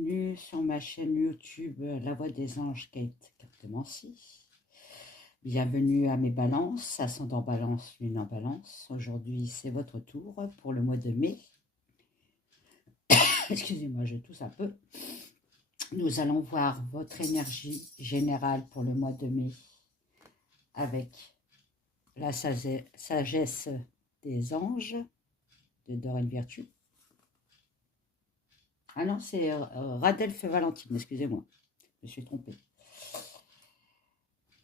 bienvenue sur ma chaîne YouTube La Voix des Anges, Kate Cartemancy. Bienvenue à mes balances, ascendant balance, lune en balance. Aujourd'hui, c'est votre tour pour le mois de mai. Excusez-moi, je tousse un peu. Nous allons voir votre énergie générale pour le mois de mai avec la sagesse des anges de Doreen Virtue. Ah non, c'est Radelph Valentine, excusez-moi, je me suis trompée.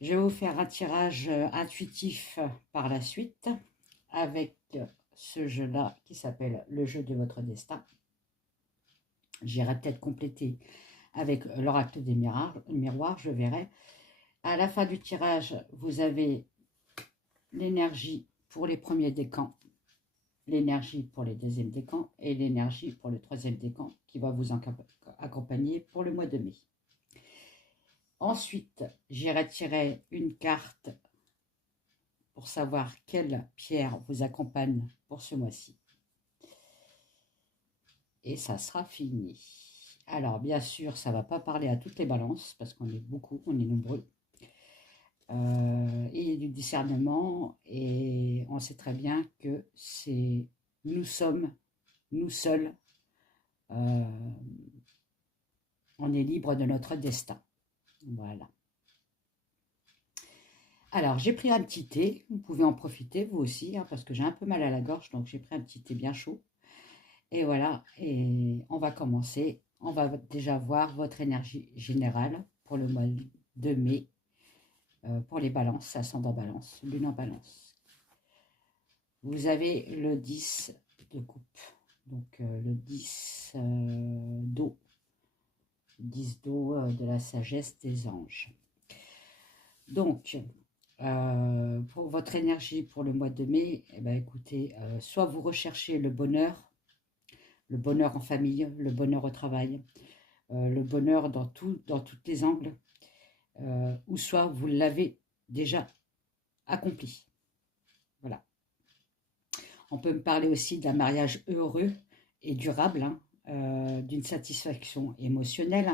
Je vais vous faire un tirage intuitif par la suite avec ce jeu-là qui s'appelle le jeu de votre destin. J'irai peut-être compléter avec l'oracle des miroirs, je verrai. À la fin du tirage, vous avez l'énergie pour les premiers décans, l'énergie pour les deuxièmes décans et l'énergie pour le troisième décan qui va vous accompagner pour le mois de mai. Ensuite, j'irai tirer une carte pour savoir quelle pierre vous accompagne pour ce mois-ci. Et ça sera fini. Alors, bien sûr, ça ne va pas parler à toutes les balances, parce qu'on est beaucoup, on est nombreux. Et du discernement, et on sait très bien que c'est nous sommes, nous seuls, on est libre de notre destin. Voilà. Alors, j'ai pris un petit thé, vous pouvez en profiter, vous aussi, hein, parce que j'ai un peu mal à la gorge, donc j'ai pris un petit thé bien chaud. Et voilà, et on va commencer. On va déjà voir votre énergie générale pour le mois de mai, pour les balances, ascendant balance, lune en balance. Vous avez le 10 de coupe, donc le 10 d'eau, 10 d'eau de la sagesse des anges. Donc, pour votre énergie pour le mois de mai, eh ben, écoutez, soit vous recherchez le bonheur en famille, le bonheur au travail, le bonheur dans tous les angles, ou soit vous l'avez déjà accompli. Voilà. On peut me parler aussi d'un mariage heureux et durable, hein, d'une satisfaction émotionnelle,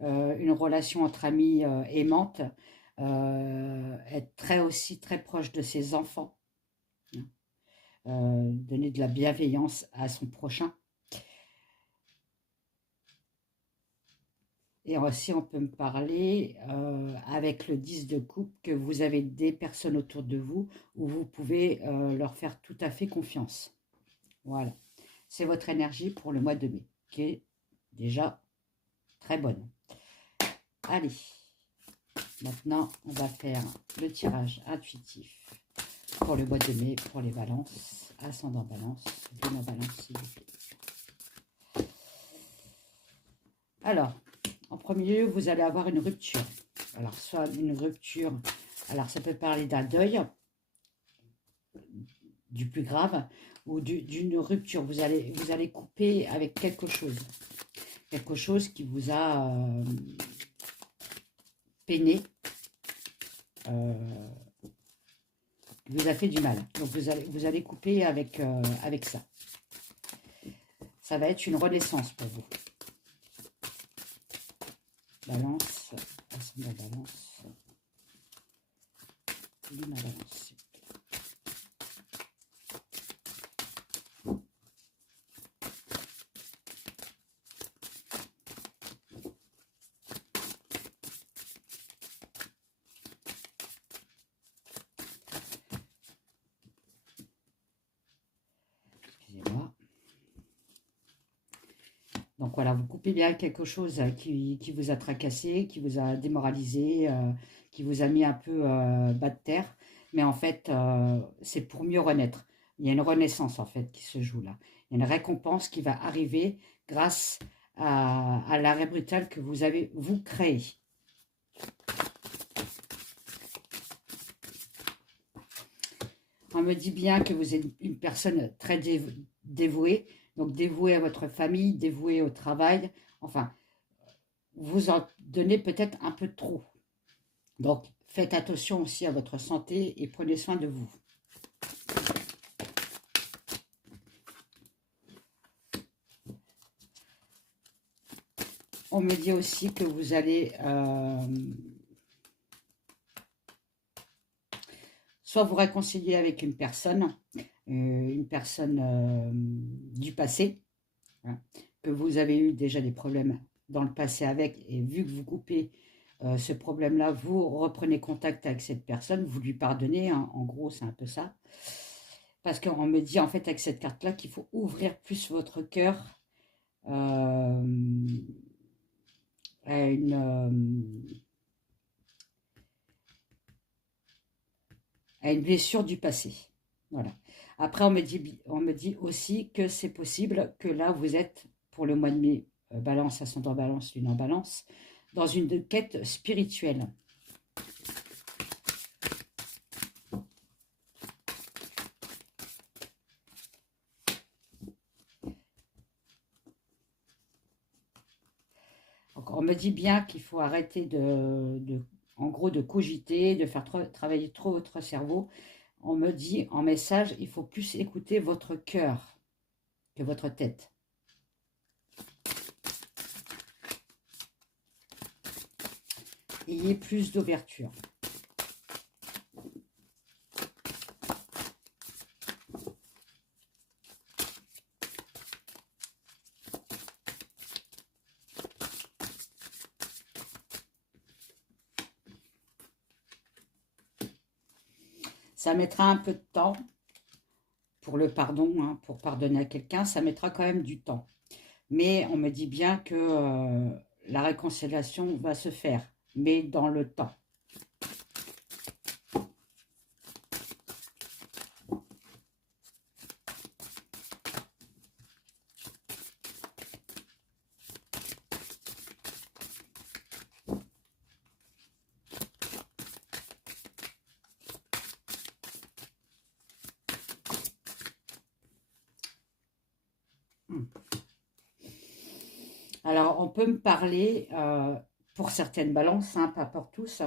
une relation entre amis aimante, être très proche de ses enfants, donner de la bienveillance à son prochain. Et aussi, on peut me parler avec le 10 de coupe que vous avez des personnes autour de vous où vous pouvez leur faire tout à fait confiance. Voilà. C'est votre énergie pour le mois de mai, qui est déjà très bonne. Allez, maintenant, on va faire le tirage intuitif pour le mois de mai, pour les balances, ascendant balance, lune en balance, s'il vous plaît. Alors, en premier lieu, vous allez avoir une rupture. Alors, soit une rupture, alors ça peut parler d'un deuil, du plus grave, ou d'une rupture. Vous allez couper avec quelque chose. Quelque chose qui vous a peiné, qui vous a fait du mal. Donc, vous allez couper avec ça. Ça va être une renaissance pour vous. Balance, ascendant balance, lune à balance. Excusez-moi. Donc voilà, vous coupez bien quelque chose qui vous a tracassé, qui vous a démoralisé, qui vous a mis un peu bas de terre. Mais en fait, c'est pour mieux renaître. Il y a une renaissance en fait qui se joue là. Il y a une récompense qui va arriver grâce à l'arrêt brutal que vous avez, vous, créé. On me dit bien que vous êtes une personne très dévouée. Donc, dévoué à votre famille, dévoué au travail. Enfin, vous en donnez peut-être un peu trop. Donc, faites attention aussi à votre santé et prenez soin de vous. on me dit aussi que vous allez soit vous réconcilier avec une personne du passé, hein, que vous avez eu déjà des problèmes dans le passé avec, et vu que vous coupez ce problème-là, vous reprenez contact avec cette personne, vous lui pardonnez, hein, en gros, c'est un peu ça. Parce qu'on me dit, en fait, avec cette carte-là, qu'il faut ouvrir plus votre cœur à une blessure du passé. Voilà. Après, on me dit aussi que c'est possible que là, vous êtes, pour le mois de mai, balance, ascendant balance, lune en balance, dans une quête spirituelle. Donc, on me dit bien qu'il faut arrêter en gros, de cogiter, de faire travailler trop votre cerveau. On me dit en message, il faut plus écouter votre cœur que votre tête. Ayez plus d'ouverture. Ça mettra un peu de temps pour le pardon, hein, pour pardonner à quelqu'un, ça mettra quand même du temps. Mais on me dit bien que la réconciliation va se faire, mais dans le temps. Alors, on peut me parler, pour certaines balances, hein, pas pour tous,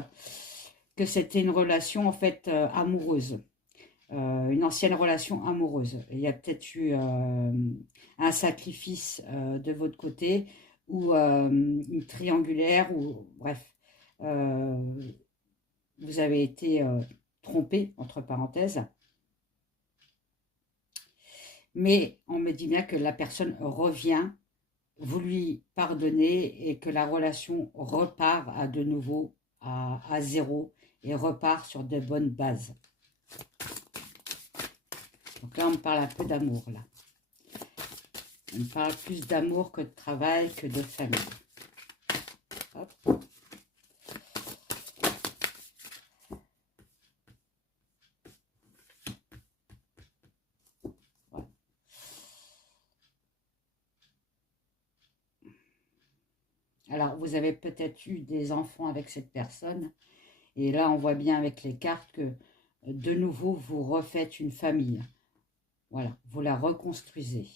que c'était une relation en fait amoureuse, une ancienne relation amoureuse. Il y a peut-être eu un sacrifice de votre côté, ou une triangulaire, ou bref, euh, vous avez été trompé, entre parenthèses. Mais on me dit bien que la personne revient, vous lui pardonnez, et que la relation repart à de nouveau à zéro et repart sur de bonnes bases. Donc là, on me parle un peu d'amour, là. On me parle plus d'amour que de travail, que de famille. Hop. Voilà. Alors, vous avez peut-être eu des enfants avec cette personne. Et là, on voit bien avec les cartes que, de nouveau, vous refaites une famille. Voilà, vous la reconstruisez.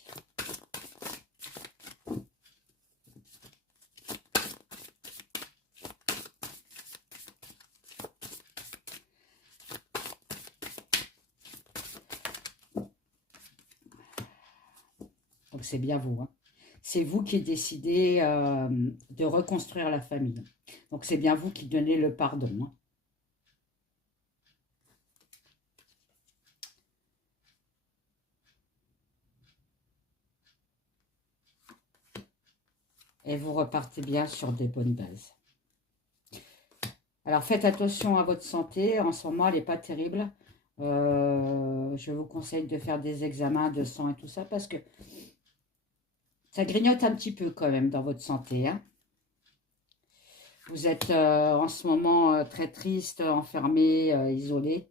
Donc, c'est bien vous, hein. C'est vous qui décidez de reconstruire la famille. Donc, c'est bien vous qui donnez le pardon, hein. Et vous repartez bien sur des bonnes bases. Alors, faites attention à votre santé. En ce moment, elle n'est pas terrible. Je vous conseille de faire des examens de sang et tout ça, parce que ça grignote un petit peu quand même dans votre santé, hein. Vous êtes en ce moment très triste, enfermé, isolé.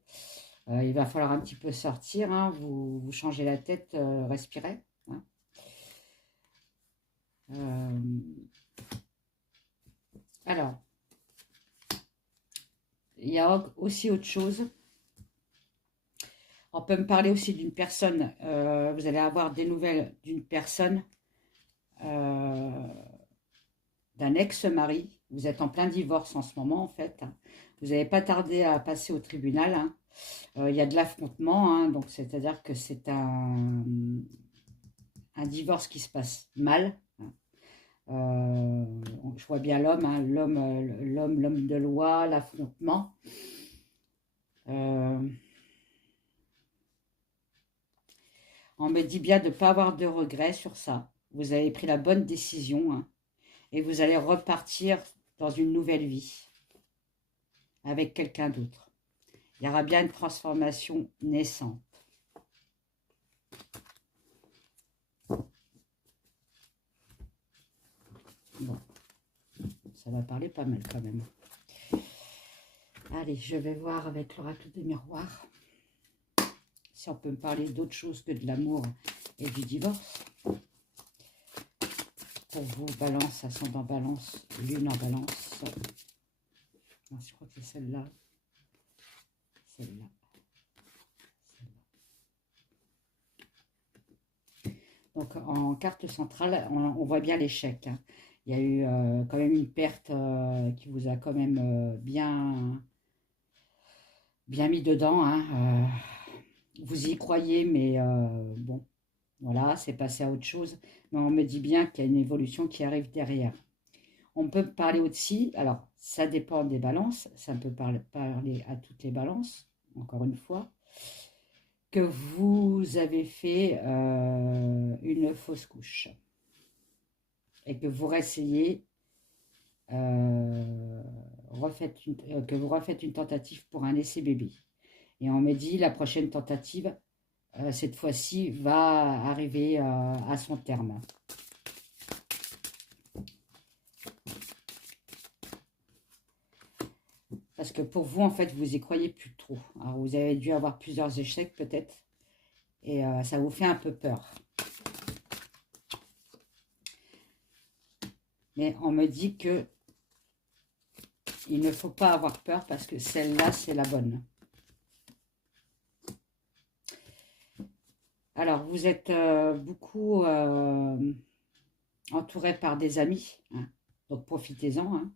Il va falloir un petit peu sortir, hein. Vous changez la tête, respirez, hein. Alors, il y a aussi autre chose. On peut me parler aussi d'une personne. Vous allez avoir des nouvelles d'une personne, d'un ex-mari. Vous êtes en plein divorce en ce moment, en fait. Vous n'avez pas tardé à passer au tribunal, hein. Il y a de l'affrontement, hein, donc c'est-à-dire que c'est un divorce qui se passe mal, hein. je vois bien l'homme, hein, l'homme de loi, l'affrontement. On me dit bien de ne pas avoir de regrets sur ça. Vous avez pris la bonne décision, hein, et vous allez repartir dans une nouvelle vie avec quelqu'un d'autre. Il y aura bien une transformation naissante. Bon, ça va parler pas mal quand même. Allez, je vais voir avec l'oracle des miroirs si on peut me parler d'autre chose que de l'amour et du divorce. Pour vous, balance, ascendant balance, lune en balance. Non, je crois que c'est celle-là. Celle-là. Donc, en carte centrale, on voit bien l'échec, hein. Il y a eu quand même une perte qui vous a quand même bien mis dedans, hein. Vous y croyez, mais bon, voilà, c'est passé à autre chose. Mais on me dit bien qu'il y a une évolution qui arrive derrière. On peut parler aussi, alors ça dépend des balances, ça peut parler à toutes les balances, encore une fois, que vous avez fait une fausse couche et que vous réessayez, que vous refaites une tentative pour un essai bébé. Et on me dit la prochaine tentative, cette fois-ci, va arriver à son terme. Parce que pour vous, en fait, vous y croyez plus trop. Alors, vous avez dû avoir plusieurs échecs, peut-être. Et ça vous fait un peu peur. Mais on me dit que il ne faut pas avoir peur parce que celle-là, c'est la bonne. Alors, vous êtes beaucoup entouré par des amis, hein. Donc profitez-en, hein.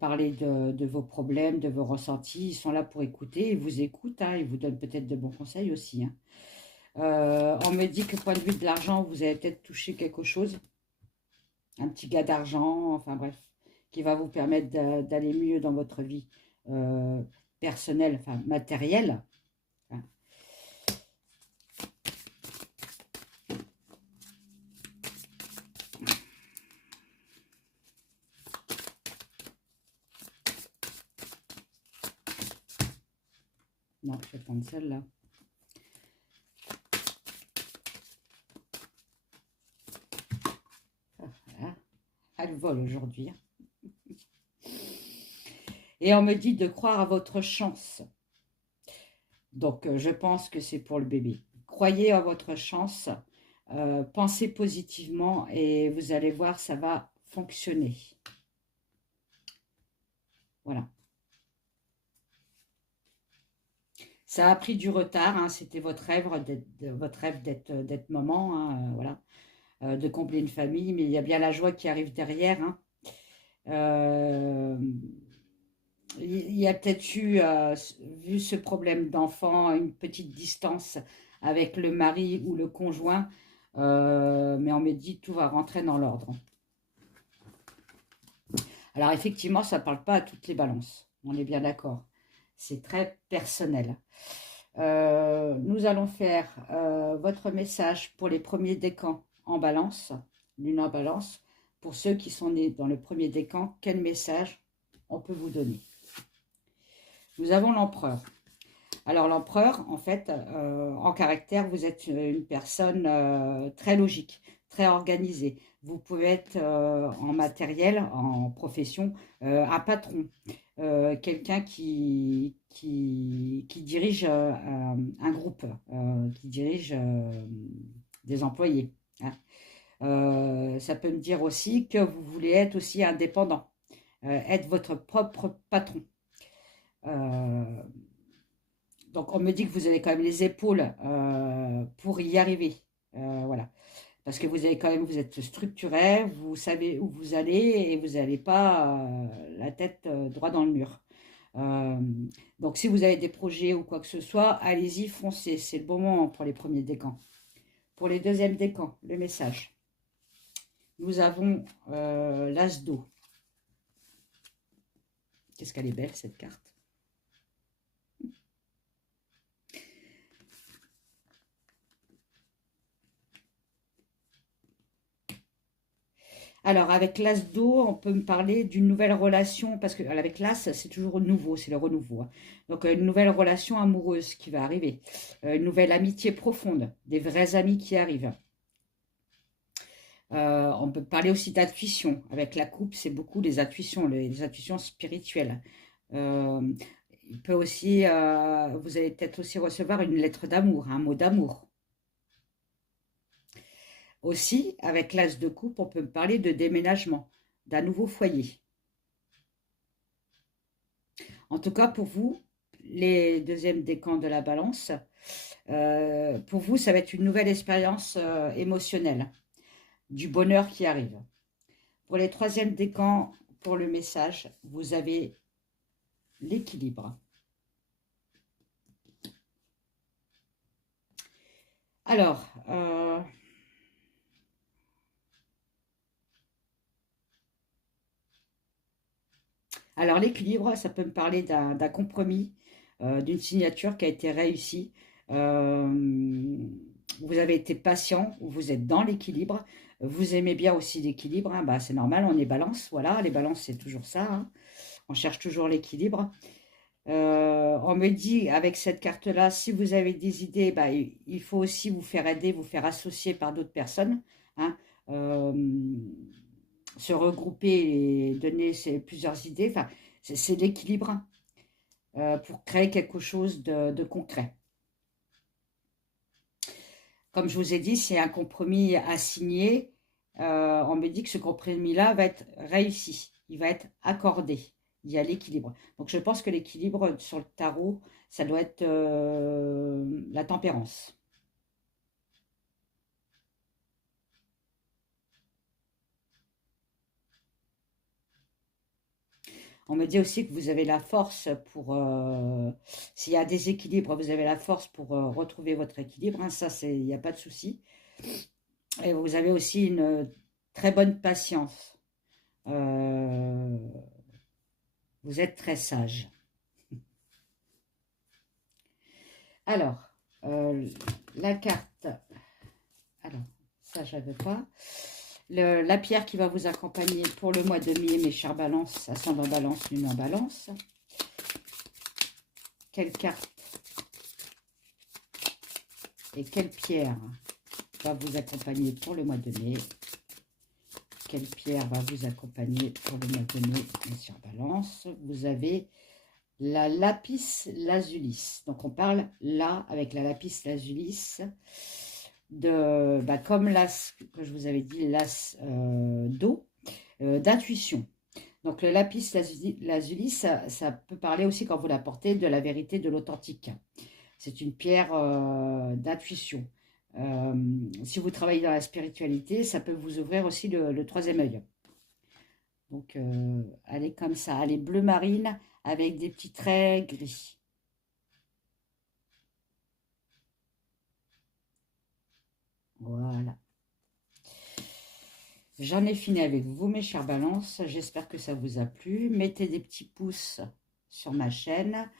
Parlez de vos problèmes, de vos ressentis. Ils sont là pour écouter, ils vous écoutent, hein, ils vous donnent peut-être de bons conseils aussi, hein. On me dit que point de vue de l'argent, vous avez peut-être touché quelque chose, un petit gars d'argent, enfin bref, qui va vous permettre d'aller mieux dans votre vie personnelle, enfin matérielle, hein. Non, je vais prendre celle-là. Voilà. Elle vole aujourd'hui, hein. Et on me dit de croire à votre chance. Donc, je pense que c'est pour le bébé. Croyez à votre chance, pensez positivement et vous allez voir, ça va fonctionner. Voilà. Ça a pris du retard, hein, c'était votre rêve d'être maman, hein, voilà, de combler une famille, mais il y a bien la joie qui arrive derrière, hein. Il y a peut-être eu, vu ce problème d'enfant, une petite distance avec le mari ou le conjoint, mais on me dit tout va rentrer dans l'ordre. Alors effectivement, ça ne parle pas à toutes les balances, on est bien d'accord. C'est très personnel. Nous allons faire votre message pour les premiers décans en balance, lune en balance. Pour ceux qui sont nés dans le premier décan, quel message on peut vous donner? Nous avons l'empereur. Alors l'empereur, en fait, en caractère, vous êtes une personne très logique, très organisée. Vous pouvez être en matériel, en profession, un patron, quelqu'un qui dirige un groupe, qui dirige des employés, hein. Ça peut me dire aussi que vous voulez être aussi indépendant, être votre propre patron. Donc, on me dit que vous avez quand même les épaules pour y arriver. Voilà. Parce que vous avez quand même, vous êtes structuré, vous savez où vous allez et vous n'allez pas la tête droit dans le mur. Donc, si vous avez des projets ou quoi que ce soit, allez-y, foncez. C'est le bon moment pour les premiers décans. Pour les deuxièmes décans, le message. nous avons l'As d'eau. Qu'est-ce qu'elle est belle, cette carte. Alors, avec l'As d'eau, on peut me parler d'une nouvelle relation, parce que avec l'As, c'est toujours nouveau, c'est le renouveau, hein. Donc, une nouvelle relation amoureuse qui va arriver, une nouvelle amitié profonde, des vrais amis qui arrivent. On peut parler aussi d'intuition. Avec la coupe, c'est beaucoup les intuitions spirituelles. Euh, il peut aussi, vous allez peut-être aussi recevoir une lettre d'amour, un mot d'amour. Aussi, avec l'as de coupe, on peut parler de déménagement, d'un nouveau foyer. En tout cas, pour vous, les deuxièmes décans de la balance, pour vous, ça va être une nouvelle expérience émotionnelle, du bonheur qui arrive. Pour les troisièmes décans, pour le message, vous avez l'équilibre. Alors, l'équilibre, ça peut me parler d'un compromis, d'une signature qui a été réussie. Euh, vous avez été patient, vous êtes dans l'équilibre. Vous aimez bien aussi l'équilibre, hein, bah, c'est normal, on est balance. Voilà, les balances, c'est toujours ça, hein. On cherche toujours l'équilibre. On me dit avec cette carte-là, si vous avez des idées, bah, il faut aussi vous faire aider, vous faire associer par d'autres personnes, hein. Euh, Se regrouper et donner plusieurs idées. Enfin, c'est l'équilibre pour créer quelque chose de concret. Comme je vous ai dit, c'est un compromis à signer. On me dit que ce compromis-là va être réussi, il va être accordé. Il y a l'équilibre. Donc je pense que l'équilibre sur le tarot, ça doit être la tempérance. On me dit aussi que vous avez la force pour, s'il y a des équilibres, vous avez la force pour retrouver votre équilibre, hein, ça, il n'y a pas de souci. Et vous avez aussi une très bonne patience. Euh, vous êtes très sage. Alors, la carte, alors, ça, je n'avais pas. La pierre qui va vous accompagner pour le mois de mai, mes chers balances, ascendant balance, lune en balance. Quelle carte et quelle pierre va vous accompagner pour le mois de mai? Quelle pierre va vous accompagner pour le mois de mai, mes chers balances? Vous avez la lapis lazulis. Donc, on parle là, avec la lapis lazulis, de, bah, comme l'as que je vous avais dit, l'as d'eau, d'intuition. Donc, le lapis lazuli, ça peut parler aussi, quand vous la portez, de la vérité, de l'authentique. C'est une pierre d'intuition. Si vous travaillez dans la spiritualité, ça peut vous ouvrir aussi le troisième œil. Donc, elle est comme ça. Elle est bleu marine avec des petits traits gris. Voilà. J'en ai fini avec vous, mes chers balances. J'espère que ça vous a plu. Mettez des petits pouces sur ma chaîne.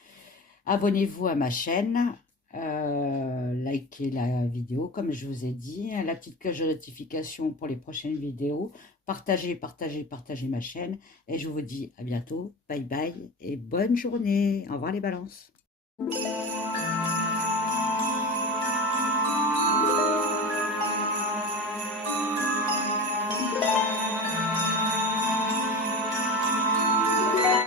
Abonnez-vous à ma chaîne. Likez la vidéo, comme je vous ai dit. La petite cloche de notification pour les prochaines vidéos. Partagez, partagez, partagez ma chaîne. Et je vous dis à bientôt. Bye bye et bonne journée. Au revoir les balances.